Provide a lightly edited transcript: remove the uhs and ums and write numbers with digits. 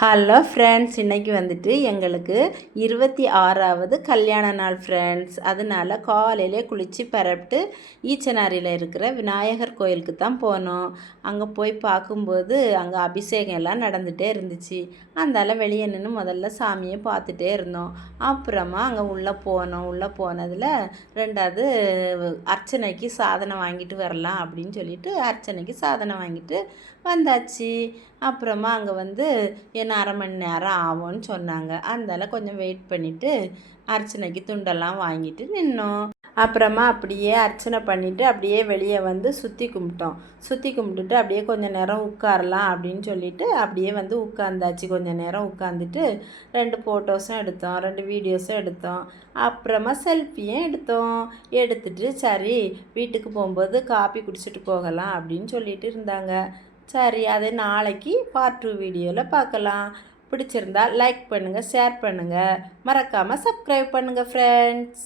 Hello friends, இன்றைக்கி வந்துட்டு எங்களுக்கு 26வது கல்யாண நாள் ஃப்ரெண்ட்ஸ். அதனால் காலையிலே குளித்து பரப்பிட்டு ஈச்சனாரியில் இருக்கிற விநாயகர் கோயிலுக்கு தான் போனோம். அங்கே போய் பார்க்கும்போது அங்கே அபிஷேகம் எல்லாம் நடந்துகிட்டே இருந்துச்சு. அதனால் வெளியே நின்று முதல்ல சாமியை பார்த்துட்டே இருந்தோம். அப்புறமா அங்கே உள்ளே போனோம். உள்ளே போனதில் ரெண்டாவது அர்ச்சனைக்கு சாதனை வாங்கிட்டு வரலாம் அப்படின்னு சொல்லிட்டு அர்ச்சனைக்கு சாதனை வாங்கிட்டு வந்தாச்சு. அப்புறமா அங்கே வந்து என்ன அரை மணி நேரம் ஆகும்னு சொன்னாங்க. அதனால் கொஞ்சம் வெயிட் பண்ணிவிட்டு அர்ச்சனைக்கு துண்டெல்லாம் வாங்கிட்டு நின்னோம். அப்புறமா அப்படியே அர்ச்சனை பண்ணிவிட்டு அப்படியே வெளியே வந்து சுற்றி கும்பிட்டோம். சுற்றி கும்பிட்டுட்டு அப்படியே கொஞ்சம் நேரம் உட்காரலாம் அப்படின்னு சொல்லிட்டு அப்படியே வந்து உட்காந்தாச்சு. கொஞ்சம் நேரம் உட்காந்துட்டு 2 ஃபோட்டோஸும் எடுத்தோம், 2 வீடியோஸும் எடுத்தோம். அப்புறமா செல்ஃபியும் எடுத்தோம். எடுத்துட்டு சரி வீட்டுக்கு போகும்போது காப்பி குடிச்சிட்டு போகலாம் அப்படின்னு சொல்லிட்டு இருந்தாங்க. சரி, அதை நாளைக்கு பார்ட் 2 வீடியோவில் பார்க்கலாம். பிடிச்சிருந்தா லைக் பண்ணுங்கள், ஷேர் பண்ணுங்கள், மறக்காமல் சப்ஸ்கிரைப் பண்ணுங்கள் ஃப்ரெண்ட்ஸ்.